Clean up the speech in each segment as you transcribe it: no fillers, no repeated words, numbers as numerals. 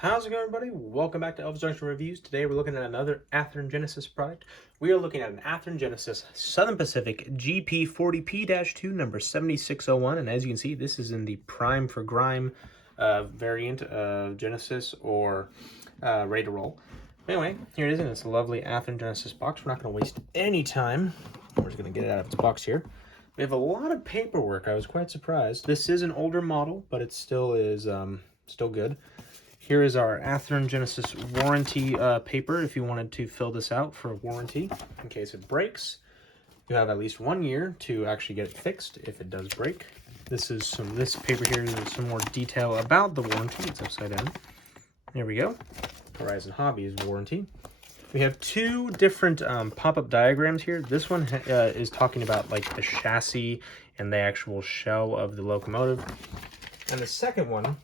How's it going, everybody? Welcome back to Elvis Junction Reviews. Today we're looking at another Athearn Genesis product. We are looking at an Athearn Genesis Southern Pacific GP40P-2 number 7601, and as you can see, this is in the Prime for Grime variant of Genesis or Ready to Roll. Anyway, here it is in this lovely Athearn Genesis box. We're not going to waste any time. We're just going to get it out of its box here. We have a lot of paperwork. I was quite surprised. This is an older model, but it still is still good. Here is our Athearn Genesis warranty paper if you wanted to fill this out for a warranty in case it breaks. You have at least 1 year to actually get it fixed if it does break. This paper here is some more detail about the warranty. It's upside down. There we go. Horizon Hobbies warranty. We have two different pop-up diagrams here. This one is talking about like the chassis and the actual shell of the locomotive. And the second one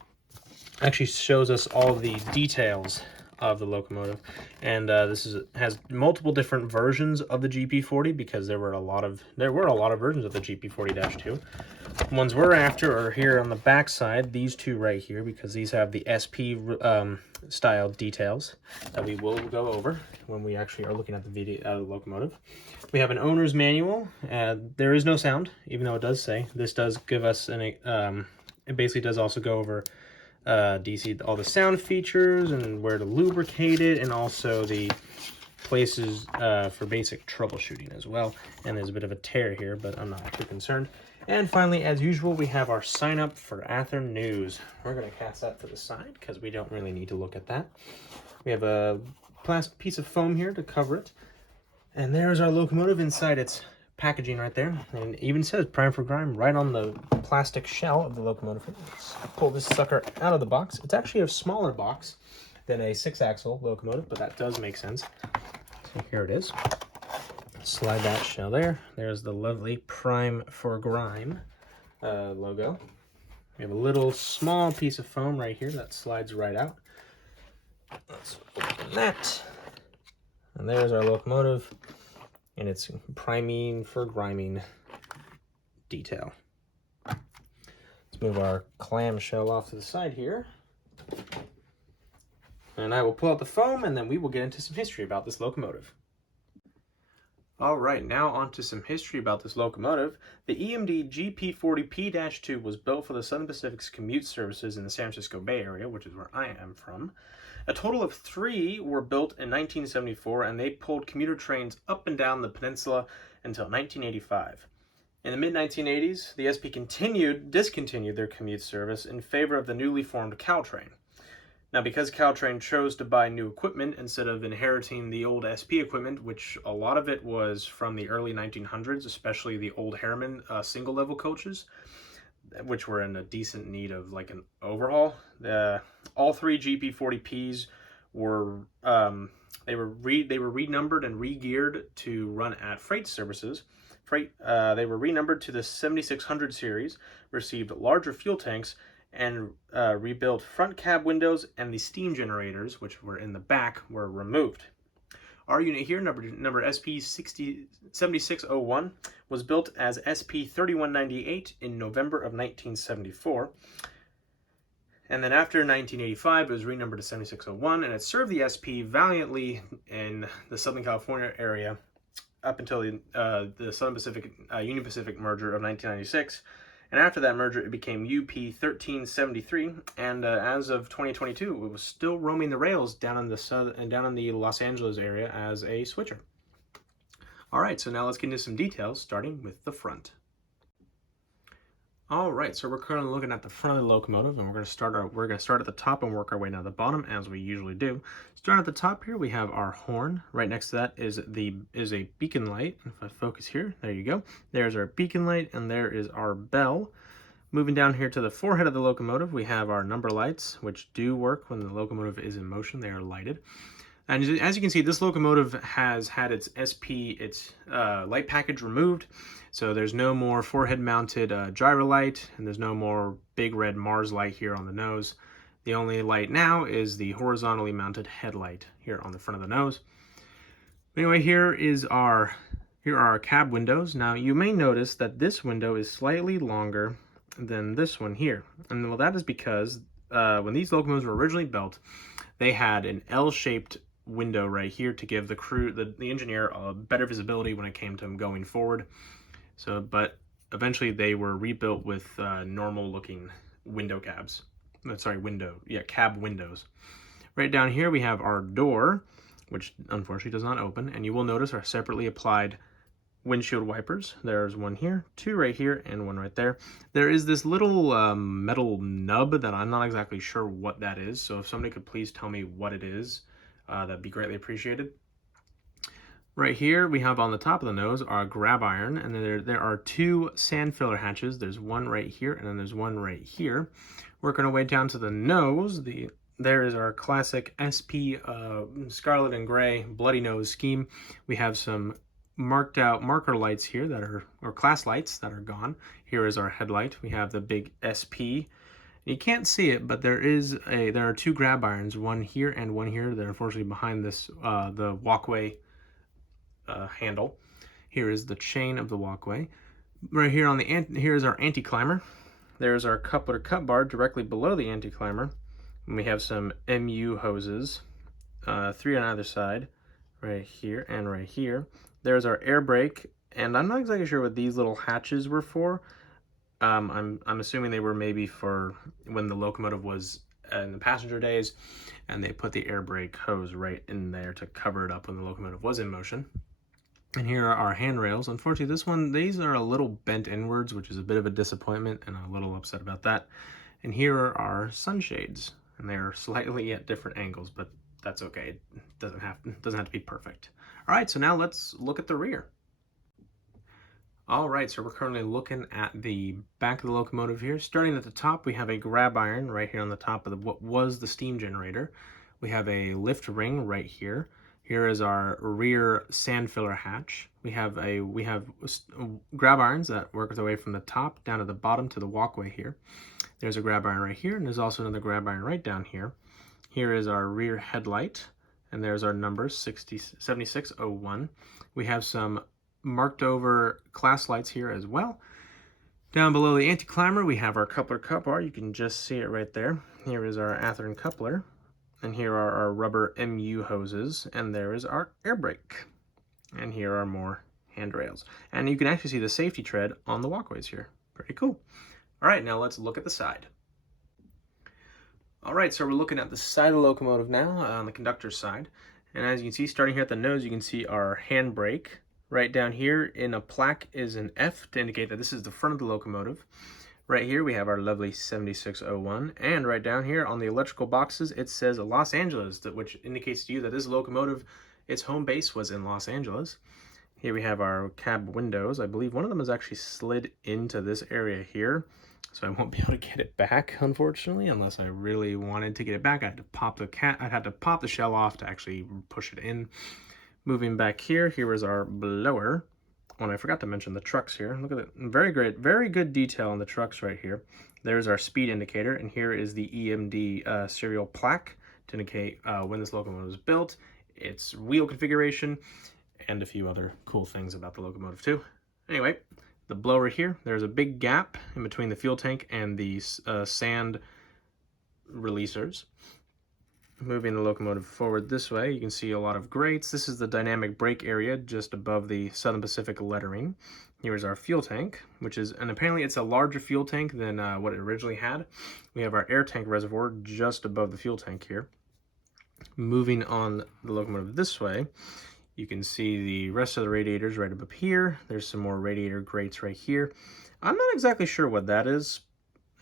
actually shows us all the details of the locomotive, and has multiple different versions of the GP40 because there were a lot of versions of the GP40-2. Ones we're after are here on the back side, these two right here, because these have the SP style details that we will go over when we actually are looking at the video locomotive. We have an owner's manual. There is no sound, even though it does say. This does give us an it basically does also go over DC all the sound features and where to lubricate it, and also the places for basic troubleshooting as well. And there's a bit of a tear here, but I'm not too concerned. And finally, as usual, we have our sign up for Athearn News. We're going to cast that to the side because we don't really need to look at that. We have a plastic piece of foam here to cover it, and there's our locomotive inside its packaging right there, and it even says Prime for Grime right on the plastic shell of the locomotive. Let's pull this sucker out of the box. It's actually a smaller box than a 6-axle locomotive, but that does make sense. So here it is. Slide that shell there. There's the lovely Prime for Grime logo. We have a little small piece of foam right here that slides right out. Let's open that. And there's our locomotive and its priming for griming detail. Let's move our clamshell off to the side here. And I will pull out the foam, and then we will get into some history about this locomotive. All right, now on to some history about this locomotive. The EMD GP40P-2 was built for the Southern Pacific's commute services in the San Francisco Bay Area, which is where I am from. A total of 3 were built in 1974, and they pulled commuter trains up and down the peninsula until 1985. In the mid-1980s, the SP discontinued their commute service in favor of the newly formed Caltrain. Now, because Caltrain chose to buy new equipment instead of inheriting the old SP equipment, which a lot of it was from the early 1900s, especially the old Harriman single-level coaches, which were in a decent need of like an overhaul. All 3 GP40Ps were they were renumbered and re-geared to run at freight services. They were renumbered to the 7600 series, received larger fuel tanks, and rebuilt front cab windows, and the steam generators, which were in the back, were removed. Our unit here, number SP7601, was built as SP3198 in November of 1974. And then after 1985, it was renumbered to 7601, and it served the SP valiantly in the Southern California area up until the Southern Pacific Union Pacific merger of 1996. And after that merger, it became UP1373, and as of 2022, it was still roaming the rails down in the Los Angeles area as a switcher. All right, so now let's get into some details, starting with the front. All right, so we're currently looking at the front of the locomotive, and we're going to start at the top and work our way down to the bottom, as we usually do. Starting at the top here, we have our horn. Right next to that is a beacon light. If I focus here, there you go. There's our beacon light, and there is our bell. Moving down here to the forehead of the locomotive, we have our number lights, which do work when the locomotive is in motion. They are lighted. And as you can see, this locomotive has had its light package removed. So there's no more forehead-mounted gyro light, and there's no more big red Mars light here on the nose. The only light now is the horizontally mounted headlight here on the front of the nose. Anyway, here are our cab windows. Now, you may notice that this window is slightly longer than this one here. And well, that is because when these locomotives were originally built, they had an L-shaped window right here to give the crew, the engineer, better visibility when it came to going forward. So, but eventually they were rebuilt with normal looking window cabs. Cab windows. Right down here we have our door, which unfortunately does not open, and you will notice our separately applied windshield wipers. There's one here, two right here, and one right there. There is this little metal nub that I'm not exactly sure what that is, so if somebody could please tell me what it is, that'd be greatly appreciated. Right here we have on the top of the nose our grab iron, and then there are two sand filler hatches. There's one right here, and then there's one right here. Working our way down to the nose, there is our classic SP scarlet and gray bloody nose scheme. We have some marked out marker lights here that are, or class lights that are gone. Here is our headlight. We have the big SP. You can't see it, but there are two grab irons, one here and one here. They're unfortunately behind this the walkway handle. Here is the chain of the walkway. Right here on here is our anti-climber. There's our coupler cut bar directly below the anti-climber. And we have some MU hoses, 3 on either side, right here and right here. There's our air brake, and I'm not exactly sure what these little hatches were for. I'm assuming they were maybe for when the locomotive was in the passenger days, and they put the air brake hose right in there to cover it up when the locomotive was in motion. And here are our handrails. Unfortunately, these are a little bent inwards, which is a bit of a disappointment, and I'm a little upset about that. And here are our sunshades, and they're slightly at different angles, but that's okay. It doesn't have to be perfect. All right, so now let's look at the rear. All right, so we're currently looking at the back of the locomotive here. Starting at the top, we have a grab iron right here on the top of what was the steam generator. We have a lift ring right here. Here is our rear sand filler hatch. We have grab irons that work their way from the top down to the bottom to the walkway here. There's a grab iron right here, and there's also another grab iron right down here. Here is our rear headlight, and there's our number 7601. We have some marked over class lights here as well. Down below the anti-climber, we have our coupler cut bar. You can just see it right there. Here is our Athearn coupler, and here are our rubber MU hoses, and there is our air brake. And here are more handrails. And you can actually see the safety tread on the walkways here. Pretty cool. All right, now let's look at the side. All right, so we're looking at the side of the locomotive now, on the conductor's side. And as you can see, starting here at the nose, you can see our handbrake. Right down here in a plaque is an F to indicate that this is the front of the locomotive. Right here we have our lovely 7601, and right down here on the electrical boxes it says Los Angeles, which indicates to you that this locomotive, its home base was in Los Angeles. Here we have our cab windows. I believe one of them is actually slid into this area here, so I won't be able to get it back, unfortunately, unless I really wanted to get it back. I'd have to pop the shell off to actually push it in. Moving back here, here is our blower. Oh, and I forgot to mention the trucks here. Look at it. Very great, very good detail on the trucks right here. There's our speed indicator, and here is the EMD serial plaque to indicate when this locomotive was built, its wheel configuration, and a few other cool things about the locomotive too. Anyway, the blower here, there's a big gap in between the fuel tank and the sand releasers. Moving the locomotive forward this way, you can see a lot of grates. This is the dynamic brake area just above the Southern Pacific lettering. Here's our fuel tank, and apparently it's a larger fuel tank than what it originally had. We have our air tank reservoir just above the fuel tank here. Moving on the locomotive this way, you can see the rest of the radiators right up here. There's some more radiator grates right here. I'm not exactly sure what that is.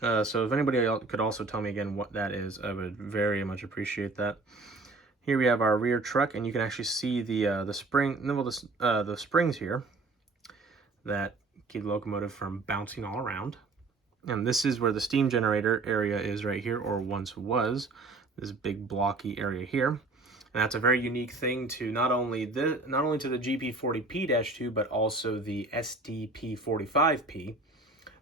So if anybody could also tell me again what that is, I would very much appreciate that. Here we have our rear truck, and you can actually see the springs here that keep the locomotive from bouncing all around. And this is where the steam generator area is right here, or once was, this big blocky area here. And that's a very unique thing to not only to the GP40P-2, but also the GP45P.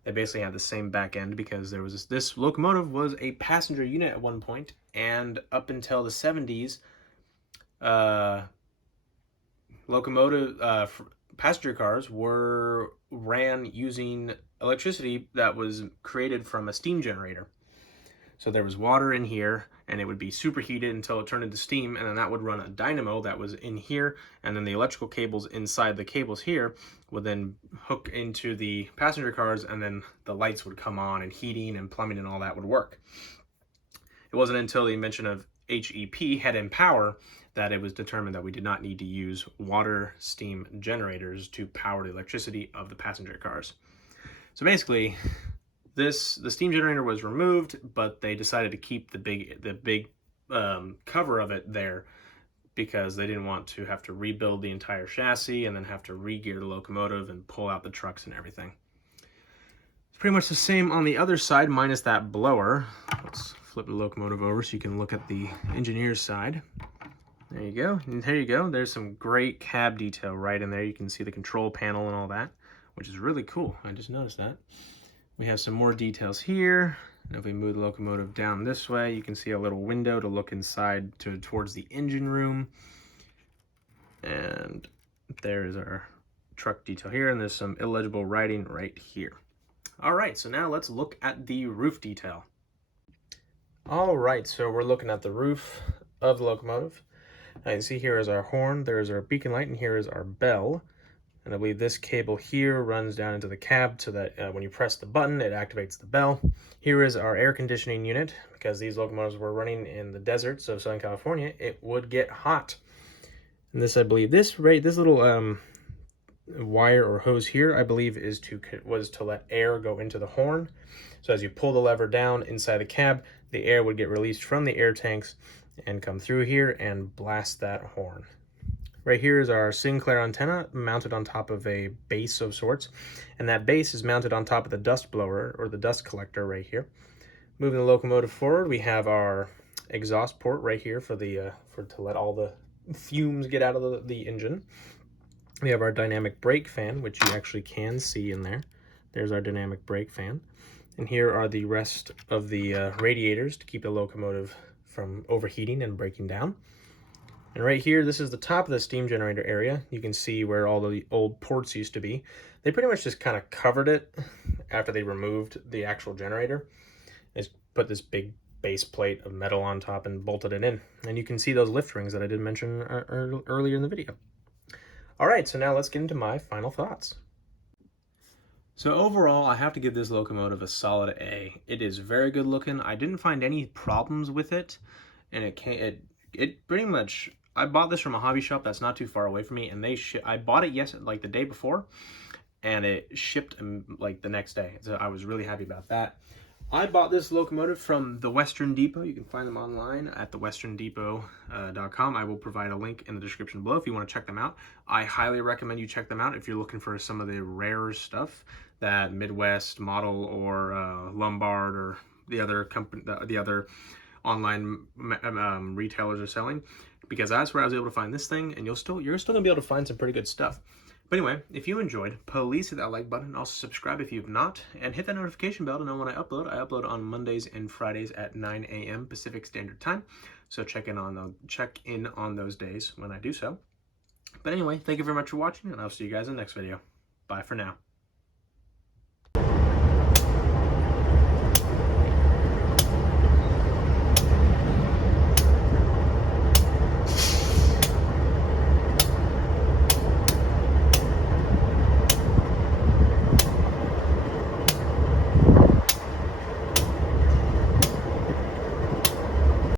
They basically had the same back end, because there was this locomotive was a passenger unit at one point, and up until the 70s, passenger cars ran using electricity that was created from a steam generator. So there was water in here, and it would be superheated until it turned into steam, and then that would run a dynamo that was in here, and then the electrical cables inside the cables here would then hook into the passenger cars, and then the lights would come on, and heating and plumbing and all that would work. It wasn't until the invention of HEP, head and power, that it was determined that we did not need to use water steam generators to power the electricity of the passenger cars. So basically, the steam generator was removed, but they decided to keep the big cover of it there because they didn't want to have to rebuild the entire chassis and then have to re-gear the locomotive and pull out the trucks and everything. It's pretty much the same on the other side, minus that blower. Let's flip the locomotive over so you can look at the engineer's side. There you go. And there you go. There's some great cab detail right in there. You can see the control panel and all that, which is really cool. I just noticed that. We have some more details here. And if we move the locomotive down this way, you can see a little window to look inside towards the engine room. And there is our truck detail here, and there's some illegible writing right here. All right, so now let's look at the roof detail. All right, so we're looking at the roof of the locomotive. Now you can see here is our horn, there is our beacon light, and here is our bell. And I believe this cable here runs down into the cab so that when you press the button, it activates the bell. Here is our air conditioning unit. Because these locomotives were running in the deserts of Southern California, it would get hot. And this, I believe, this little wire or hose here, I believe, was to let air go into the horn. So as you pull the lever down inside the cab, the air would get released from the air tanks and come through here and blast that horn. Right here is our Sinclair antenna mounted on top of a base of sorts, and that base is mounted on top of the dust blower or the dust collector right here. Moving the locomotive forward, we have our exhaust port right here for to let all the fumes get out of the engine. We have our dynamic brake fan, which you actually can see in there. There's our dynamic brake fan. And here are the rest of the radiators to keep the locomotive from overheating and breaking down. And right here, this is the top of the steam generator area. You can see where all the old ports used to be. They pretty much just kind of covered it after they removed the actual generator. They put this big base plate of metal on top and bolted it in. And you can see those lift rings that I did mention earlier in the video. All right, so now let's get into my final thoughts. So overall, I have to give this locomotive a solid A. It is very good looking. I didn't find any problems with it, and it pretty much, I bought this from a hobby shop that's not too far away from me, and I bought it like the day before, and it shipped like the next day. So I was really happy about that. I bought this locomotive from the Western Depot. You can find them online at thewesterndepot.com. I will provide a link in the description below if you want to check them out. I highly recommend you check them out if you're looking for some of the rarer stuff that Midwest Model or Lombard or the other online retailers are selling, because that's where I was able to find this thing, and you're still gonna be able to find some pretty good stuff. But anyway, if you enjoyed, please hit that like button and also subscribe if you have not, and hit that notification bell to know when I upload. I upload on Mondays and Fridays at 9 a.m. Pacific Standard Time, so check in on those days when I do so. But anyway, thank you very much for watching, and I'll see you guys in the next video. Bye for now.